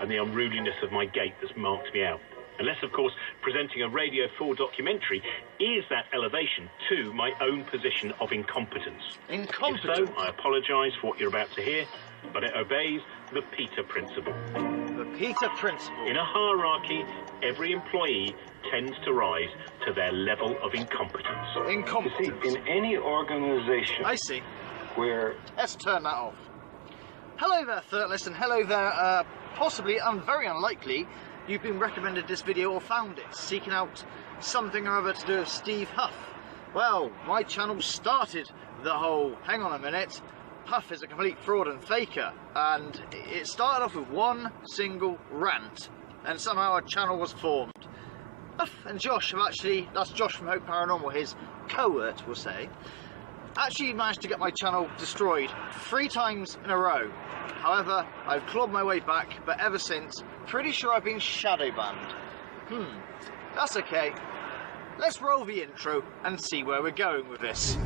and the unruliness of my gait that's marked me out. Unless, of course, presenting a Radio 4 documentary is that elevation to my own position of incompetence. Incompetence? If so, I apologise for what you're about to hear, but it obeys the Peter principle. The Peter principle? In a hierarchy, every employee tends to rise to their level of incompetence. Incompetence? You see, in any organisation... I see. Where... Let's turn that off. Hello there, Thirtless, and hello there, possibly and very unlikely, you've been recommended this video or found it, seeking out something or other to do with Steve Huff. Well, my channel started the whole, hang on a minute, Huff is a complete fraud and faker, and it started off with one single rant, and somehow a channel was formed. Huff and Josh have actually, that's Josh from Hope Paranormal, his cohort, we'll say, actually managed to get my channel destroyed 3 times in a row. However, I've clawed my way back, but ever since, pretty sure I've been shadow banned. That's okay. Let's roll the intro and see where we're going with this.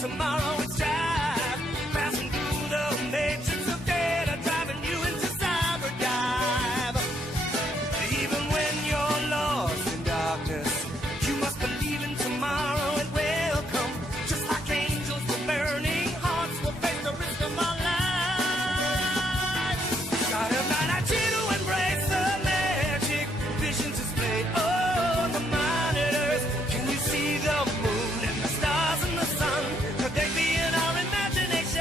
Tomorrow it's time, passing through the matrix of data, driving you into cyberdive. Even when you're lost in darkness, you must believe in tomorrow it will come. Just like angels with burning hearts will face the risk of our lives. Got a night I cheer to embrace the magic visions displayed on the monitors. Can you see the moon and the stars and the sun? They be in our imagination.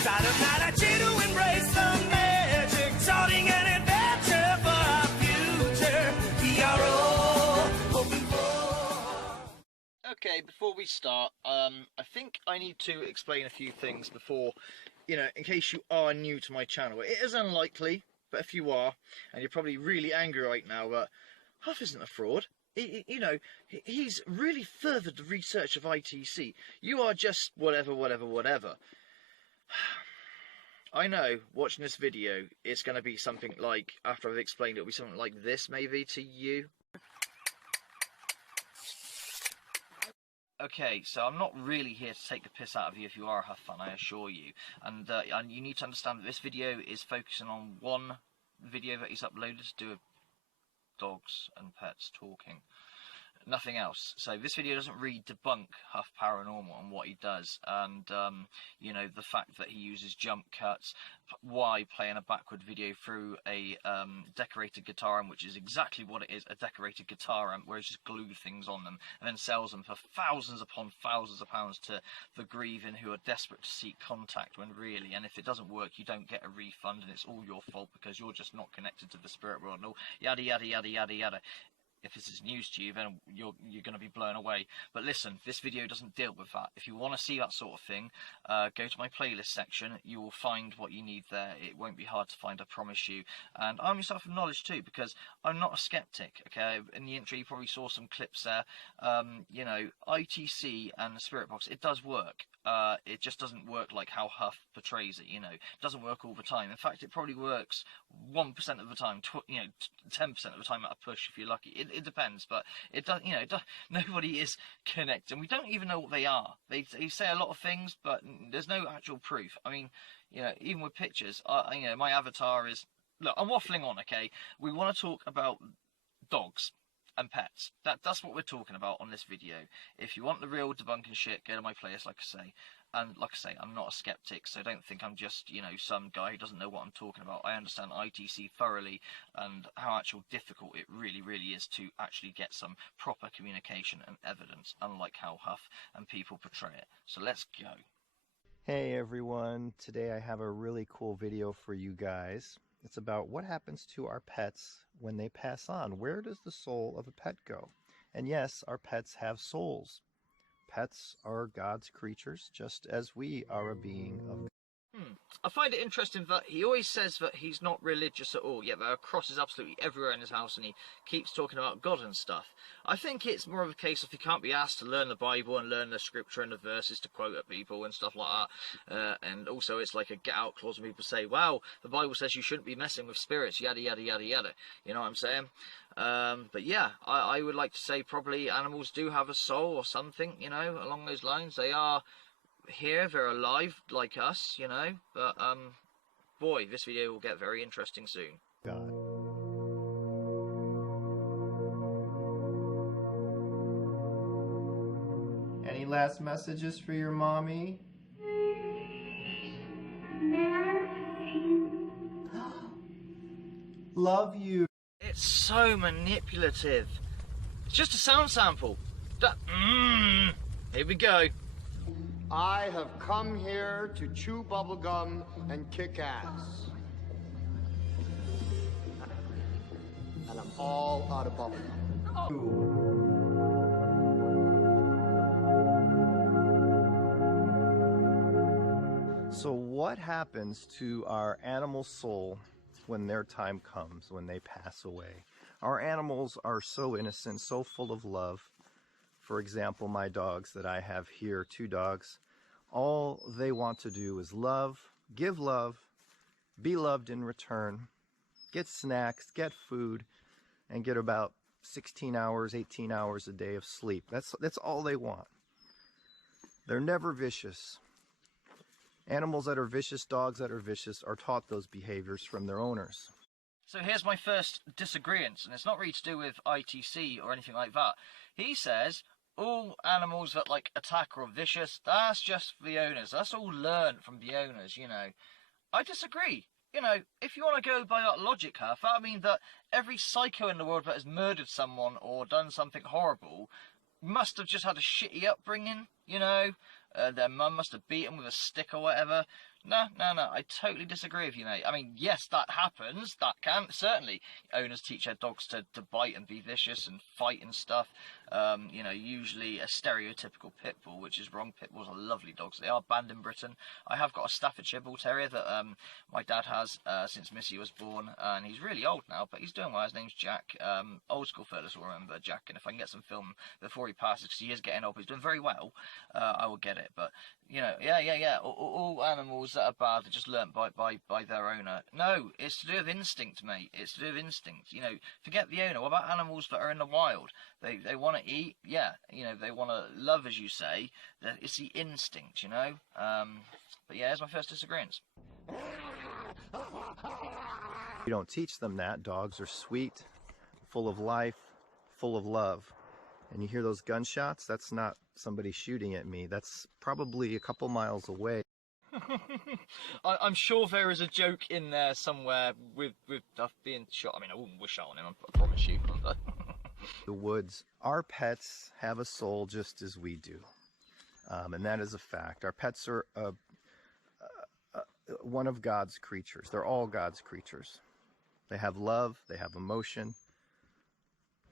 Side of night, I cheer to embrace the magic, starting an adventure for our future. We are all hoping for. Okay, before we start, I think I need to explain a few things before, you know, in case you are new to my channel. It is unlikely, but if you are, and you're probably really angry right now, but Huff isn't a fraud. You know, he's really furthered the research of ITC. You are just whatever. I know, watching this video, it's going to be something like, after I've explained it, it'll be something like this, maybe, to you. Okay, so I'm not really here to take the piss out of you if you are a Huff fan, I assure you. And you need to understand that this video is focusing on one video that he's uploaded to do with dogs and pets talking, nothing else. So this video doesn't really debunk Huff Paranormal and what he does, and you know, the fact that he uses jump cuts, why playing a backward video through a decorated guitar amp, which is exactly what it is, a decorated guitar amp, where he just glued things on them and then sells them for thousands upon thousands of pounds to the grieving who are desperate to seek contact, when really, and if it doesn't work, you don't get a refund, and it's all your fault because you're just not connected to the spirit world and all yada yada yada yada yada. If this is news to you, then you're going to be blown away. But listen, this video doesn't deal with that. If you want to see that sort of thing, go to my playlist section. You will find what you need there. It won't be hard to find, I promise you. And arm yourself with knowledge too, because I'm not a skeptic, okay? In the intro, you probably saw some clips there. You know, ITC and the Spirit Box, it does work. It just doesn't work like how Huff portrays it, you know. It doesn't work all the time. In fact, it probably works 1% of the time, you know, 10% of the time at a push if you're lucky. It depends, but it does, you know, nobody is connected, and we don't even know what they are. They say a lot of things, but there's no actual proof. I mean, you know, even with pictures, you know, my avatar is, look, I'm waffling on, okay? We want to talk about dogs and pets. That's what we're talking about on this video. If you want the real debunking shit, go to my playlist, like I say. And like I say, I'm not a skeptic, so don't think I'm just, you know, some guy who doesn't know what I'm talking about. I understand ITC thoroughly and how actual difficult it really, really is to actually get some proper communication and evidence, unlike how Huff and people portray it. So let's go. Hey everyone, today I have a really cool video for you guys. It's about what happens to our pets when they pass on. Where does the soul of a pet go? And yes, our pets have souls. Pets are God's creatures, just as we are a being of God. I find it interesting that he always says that he's not religious at all, yet there are crosses absolutely everywhere in his house, and he keeps talking about God and stuff. I think it's more of a case of he can't be asked to learn the Bible and learn the scripture and the verses to quote at people and stuff like that. And also it's like a get-out clause when people say, wow, the Bible says you shouldn't be messing with spirits, yada, yada, yada, yada. You know what I'm saying? But yeah, I would like to say probably animals do have a soul or something, you know, along those lines. They are here, they're alive like us, you know, but boy, this video will get very interesting soon. God. Any last messages for your mommy? Love you. It's so manipulative. It's just a sound sample. Here we go. I have come here to chew bubblegum and kick ass. And I'm all out of bubblegum. So what happens to our animal soul when their time comes, when they pass away? Our animals are so innocent, so full of love. For example, my dogs that I have here, 2 dogs, all they want to do is love, give love, be loved in return, get snacks, get food, and get about 16 hours, 18 hours a day of sleep. That's all they want. They're never vicious. Animals that are vicious, dogs that are vicious, are taught those behaviors from their owners. So here's my first disagreement, and it's not really to do with ITC or anything like that. He says all animals that like attack or are vicious, that's just the owners. That's all learned from the owners, you know. I disagree. You know, if you want to go by that logic, Huff, that would mean that every psycho in the world that has murdered someone or done something horrible must have just had a shitty upbringing, you know. Their mum must have beaten with a stick or whatever. No, I totally disagree with you, mate. I mean, yes, that happens. That can, certainly. Owners teach their dogs to bite and be vicious and fight and stuff. You know, usually a stereotypical pit bull, which is wrong. Pit bulls are lovely dogs. They are banned in Britain. I have got a Staffordshire Bull Terrier that my dad has since Missy was born, and he's really old now, but he's doing well. His name's Jack. Old school fellas will remember Jack, and if I can get some film before he passes, because he is getting old, but he's doing very well, I will get it. But, you know, yeah. All animals that are bad are just learnt by their owner. No, it's to do with instinct, mate. It's to do with instinct. You know, forget the owner. What about animals that are in the wild? They want to eat, yeah. You know, they want to love, as you say. It's the instinct, you know. But yeah, here's my first disagreement. You don't teach them that. Dogs are sweet, full of life, full of love. And you hear those gunshots? That's not somebody shooting at me. That's probably a couple miles away. I'm sure there is a joke in there somewhere with Duff being shot. I mean, I wouldn't wish that on him, I promise you. The woods. Our pets have a soul just as we do. And that is a fact. Our pets are one of God's creatures. They're all God's creatures. They have love, they have emotion,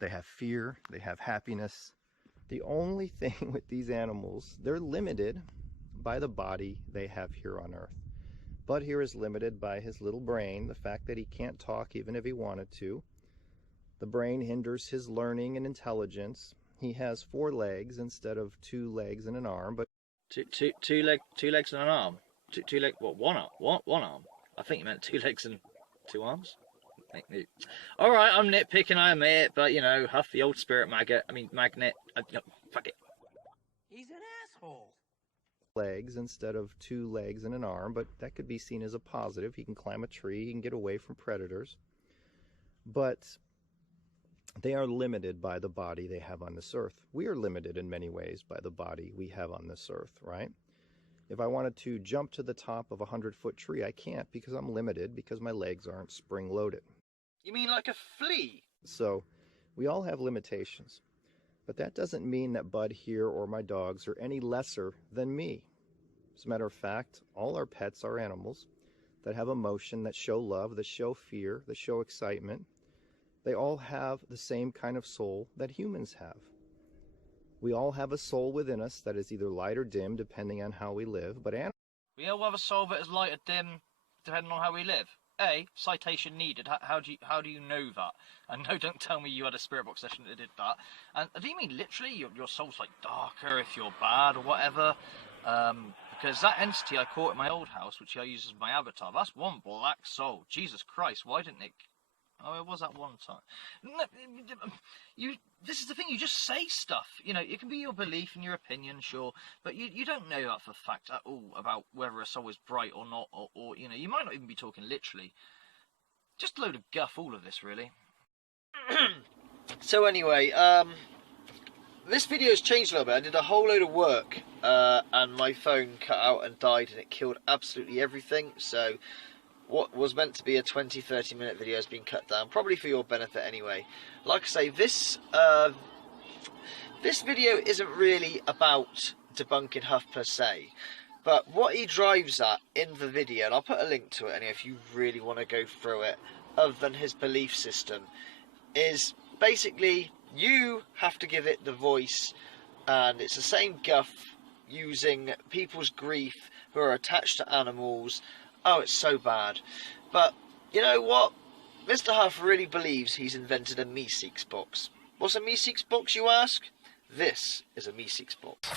they have fear, they have happiness. The only thing with these animals, they're limited by the body they have here on earth. Bud here is limited by his little brain, the fact that he can't talk even if he wanted to. The brain hinders his learning and intelligence. He has 4 legs instead of 2 legs and an arm, but two legs and an arm. Two leg. What? One arm? What? One arm? I think you meant 2 legs and 2 arms. All right, I'm nitpicking, I admit it, but you know, Huff, the old spirit maggot. I mean, magnet. Fuck it. He's an asshole. legs instead of 2 legs and an arm, but that could be seen as a positive. He can climb a tree, he can get away from predators, but they are limited by the body they have on this earth. We are limited in many ways by the body we have on this earth, right? If I wanted to jump to the top of a 100-foot tree, I can't because I'm limited because my legs aren't spring-loaded. You mean like a flea? So we all have limitations, but that doesn't mean that Bud here or my dogs are any lesser than me. As a matter of fact, all our pets are animals that have emotion, that show love, that show fear, that show excitement. They all have the same kind of soul that humans have. We all have a soul within us that is either light or dim, depending on how we live, but We'll either solve it as light or dim, depending on how we live. A, citation needed. How do you know that? And no, don't tell me you had a spirit box session that did that. And do you mean literally your soul's like darker if you're bad or whatever? Because that entity I caught in my old house, which I use as my avatar, that's one black soul. Jesus Christ, why didn't it? Oh, it was that one time. This is the thing, you just say stuff. You know, it can be your belief and your opinion, sure, but you don't know that for fact at all about whether a soul is bright or not, or you know, you might not even be talking literally. Just a load of guff, all of this, really. So anyway, this video's changed a little bit. I did a whole load of work, and my phone cut out and died, and it killed absolutely everything, so what was meant to be a 20-30 minute video has been cut down, probably for your benefit anyway. Like I say, this video isn't really about debunking Huff per se, but what he drives at in the video, and I'll put a link to it anyway if you really want to go through it, other than his belief system, is basically you have to give it the voice, and it's the same guff using people's grief who are attached to animals. Oh, it's so bad. But, you know what? Mr. Huff really believes he's invented a Meeseeks box. What's a Meeseeks box, you ask? This is a Meeseeks box.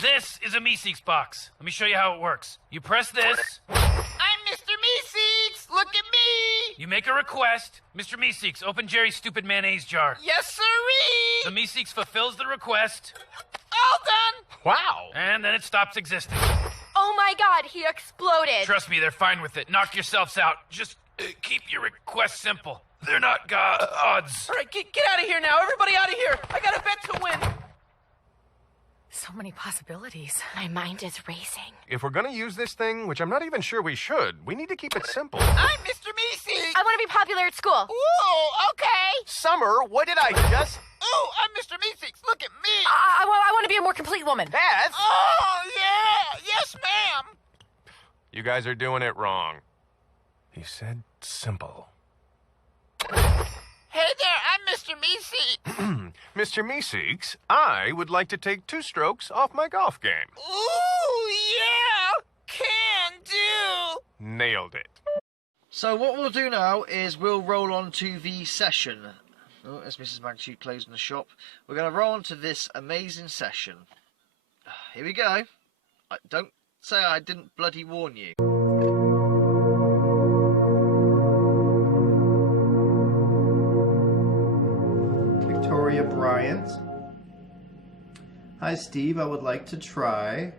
This is a Meeseeks box. Let me show you how it works. You press this. I'm Mr. Meeseeks! Look at me! You make a request. Mr. Meeseeks, open Jerry's stupid mayonnaise jar. Yes, sirree! The Meeseeks fulfills the request. All done! Wow! And then it stops existing. Oh my god, he exploded! Trust me, they're fine with it. Knock yourselves out. Just keep your requests simple. They're not gods. All right, get out of here now. Everybody out of here. I got a bet to win. So many possibilities. My mind is racing. If we're gonna use this thing, which I'm not even sure we should, we need to keep it simple. I'm Mr. Meeseeks! I want to be popular at school. Ooh, okay! Summer, what did I just... Ooh, I'm Mr. Meeseeks! Look at me! I want to be a more complete woman. Beth! Oh, yeah! Yes, ma'am! You guys are doing it wrong. He said simple. Hey there, I'm Mr. Meeseeks! Mr. Meeseeks, I would like to take 2 strokes off my golf game. Ooh, yeah! Can do! Nailed it. So what we'll do now is we'll roll on to the session. Oh, there's Mrs. Magnitude closing the shop. We're going to roll on to this amazing session. Here we go. Don't say I didn't bloody warn you. Victoria Bryant. Hi Steve, I would like to try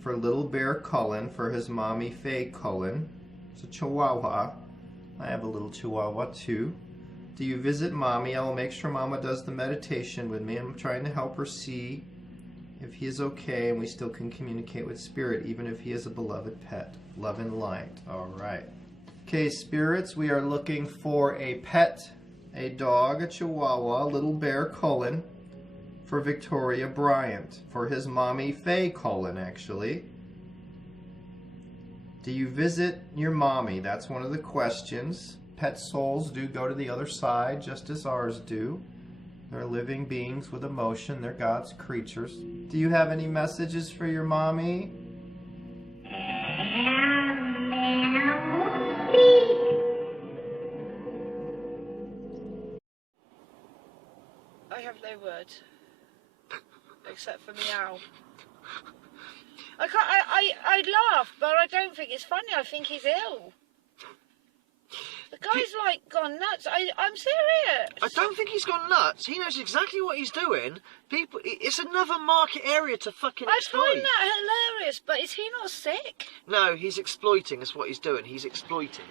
for Little Bear Cullen for his mommy Faye Cullen. It's a Chihuahua. I have a little Chihuahua too. Do you visit mommy? I will make sure mama does the meditation with me. I'm trying to help her see if he is okay and we still can communicate with spirit even if he is a beloved pet. Love and light. Alright. Okay, spirits, we are looking for a pet, a dog, a Chihuahua, Little Bear Cullen for Victoria Bryant, for his mommy Faye Cullen actually. Do you visit your mommy? That's one of the questions. Pet souls do go to the other side just as ours do. They're living beings with emotion. They're God's creatures. Do you have any messages for your mommy? I have no words. Except for meow. I laugh, but I don't think it's funny. I think he's ill. The guy's like gone nuts. I'm serious. I don't think he's gone nuts. He knows exactly what he's doing. People, it's another market area to fucking exploit. I find that hilarious, but is he not sick? No, he's exploiting. That's what he's doing. He's exploiting.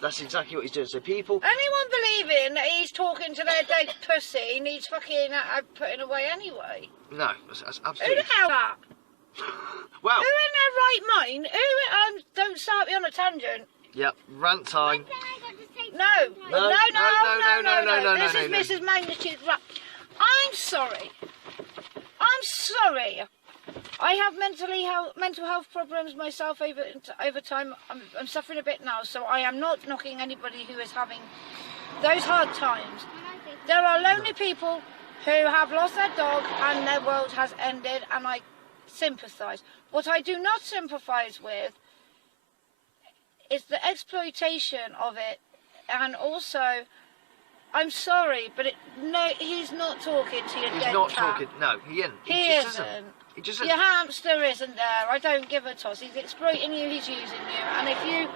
That's exactly what he's doing. So people... Anyone believing that he's talking to their dead pussy needs fucking putting away anyway? No, that's absolutely... Who the hell that? Well... Who in their right mind? Who, don't start me on a tangent. Yep, rant time. No. This is Mrs. Magnitude. I'm sorry. I have mental health problems myself over time. I'm suffering a bit now, so I am not knocking anybody who is having those hard times. There are lonely people who have lost their dog and their world has ended, and I sympathise. What I do not sympathise with is the exploitation of it, and also, I'm sorry, but no, he's not talking to your dead cat. He's not talking. No, he isn't. He just isn't. isn't. He just isn't. Your hamster isn't there. I don't give a toss. He's exploiting you. He's using you. And if you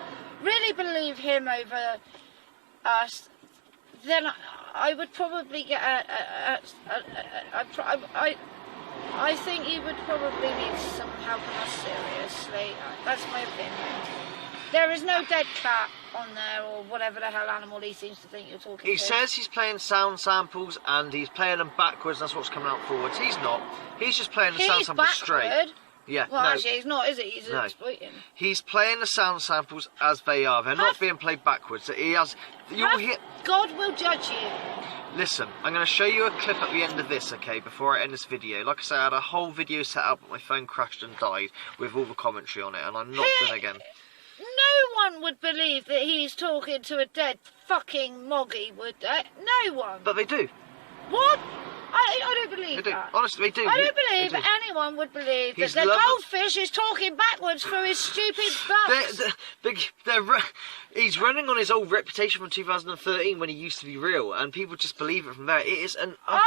really believe him over us, then I would probably get I think you would probably need some help on us seriously. That's my opinion. There is no dead cat on there, or whatever the hell animal he seems to think you're talking to. He says he's playing sound samples and he's playing them backwards. That's what's coming out forwards. He's not. He's just playing the sound samples straight. Yeah, well, no. actually, he's not, is it? He's exploiting. He's playing the sound samples as they are. They're not being played backwards. He has. You'll hear. God will judge you. Listen, I'm going to show you a clip at the end of this, okay, before I end this video. Like I said, I had a whole video set up, but my phone crashed and died with all the commentary on it, and I'm not doing it again. No one would believe that he's talking to a dead fucking moggy, would they? No one. But they do. What? I don't believe that. Honestly, they do. I don't believe anyone would believe that the goldfish is talking backwards through his stupid butt. He's running on his old reputation from 2013 when he used to be real, and people just believe it from there. It is an utter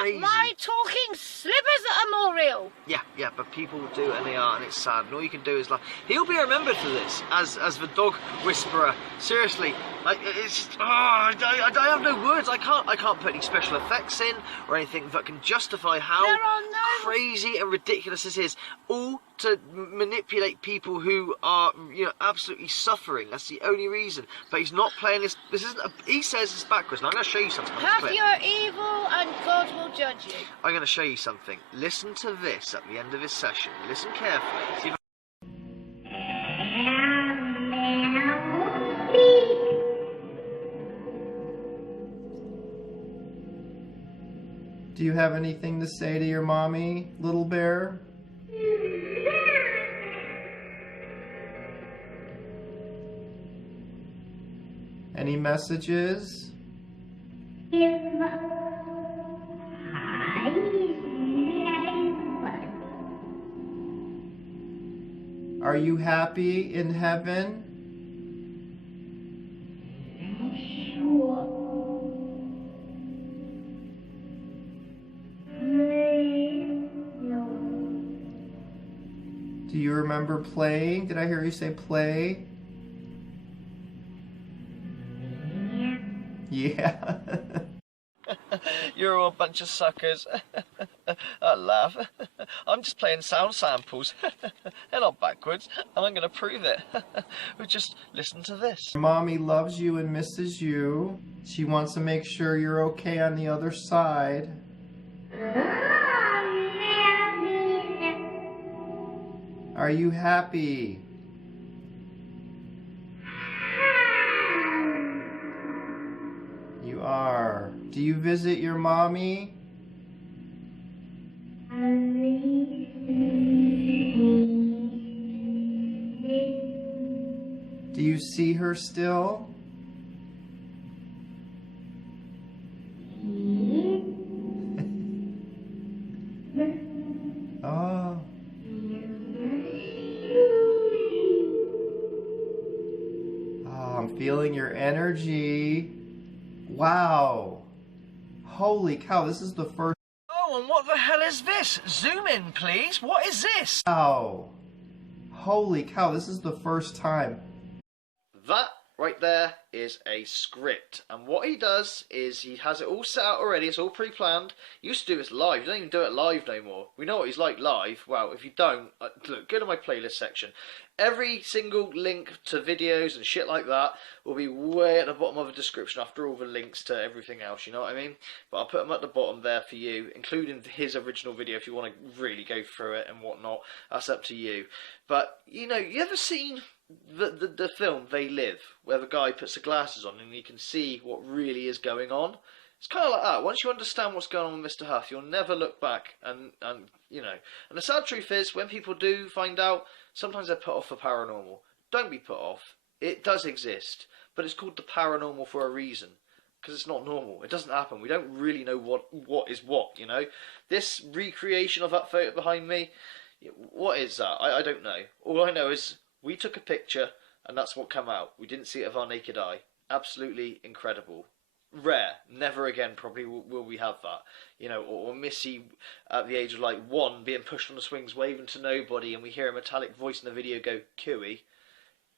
crazy... my talking slippers that are more real. Yeah, but people do, and they are, and it's sad. And all you can do is laugh. He'll be remembered for this as the dog whisperer. Seriously, it's just, I have no words. I can't put any special effects in or anything that can justify how crazy and ridiculous this is. All to manipulate people who are, absolutely suffering. That's the only reason. But he's not playing this. This isn't. He says it's backwards. Now I'm going to show you something. Have your evil, and God will judge you. I'm going to show you something. Listen to this at the end of his session. Listen carefully. See if Do you have anything to say to your mommy, little bear? Any messages? Are you happy in heaven? Do you remember playing? Did I hear you say play? Yeah. You're all a bunch of suckers. I laugh. I'm just playing sound samples. They're not backwards, and I'm going to prove it. Just listen to this. Mommy loves you and misses you. She wants to make sure you're okay on the other side. Are you happy? You are. Do you visit your mommy? Do you see her still? Oh. I'm feeling your energy. Wow. Holy cow, this is the first... Oh, and what the hell is this? Zoom in, please. What is this? Wow. Holy cow, this is the first time. That right there is a script. And what he does is he has it all set out already. It's all pre-planned. He used to do this live. You don't even do it live no more. We know what he's like live. Well, if you don't, look, go to my playlist section. Every single link to videos and shit like that will be way at the bottom of the description after all the links to everything else, you know what I mean? But I'll put them at the bottom there for you, including his original video if you want to really go through it and whatnot. That's up to you. But, you ever seen the film They Live, where the guy puts the glasses on and you can see what really is going on? It's kind of like that. Once you understand what's going on with Mr. Huff, you'll never look back. And the sad truth is, when people do find out, sometimes they're put off for paranormal. Don't be put off. It does exist, but it's called the paranormal for a reason, because it's not normal. It doesn't happen. We don't really know what is what. This recreation of that photo behind me, What is that? I don't know. All I know is we took a picture and that's what came out. We didn't see it with our naked eye. Absolutely incredible. Rare. Never again probably will we have that. You know, or Missy at the age of like 1 being pushed on the swings waving to nobody and we hear a metallic voice in the video go, "Cooey."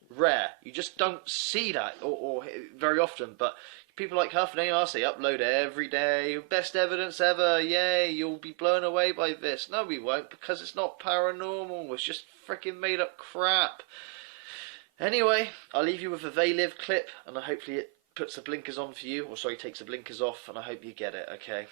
Rare. You just don't see that or very often, but people like Huff and AR say upload every day, best evidence ever, yay, you'll be blown away by this. No, we won't, because it's not paranormal, it's just freaking made up crap. Anyway, I'll leave you with a They Live clip, and hopefully it puts the blinkers on for you, or sorry, takes the blinkers off, and I hope you get it, okay?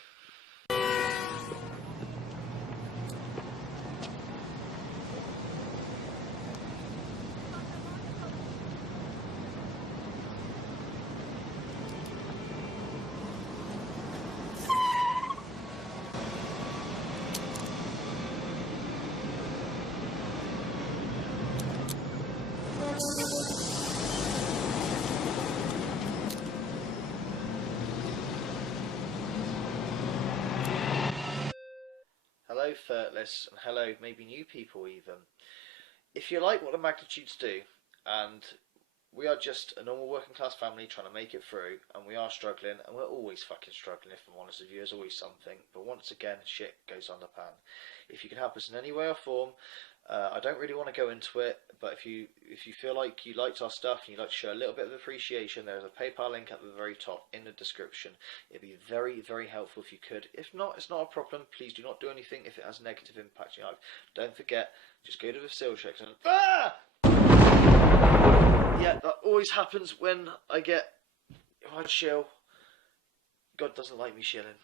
Hello Firtless, and hello maybe new people even. If you like what the magnitudes do, and we are just a normal working class family trying to make it through, and we are struggling, and we're always fucking struggling if I'm honest with you, there's always something, but once again shit goes on the pan. If you can help us in any way or form, I don't really want to go into it, but if you feel like you liked our stuff and you'd like to show a little bit of appreciation, there's a PayPal link at the very top in the description. It'd be very, very helpful if you could. If not, it's not a problem. Please do not do anything if it has negative impact on your life. Don't forget, just go to the sales section and yeah, that always happens when I chill. God doesn't like me shilling.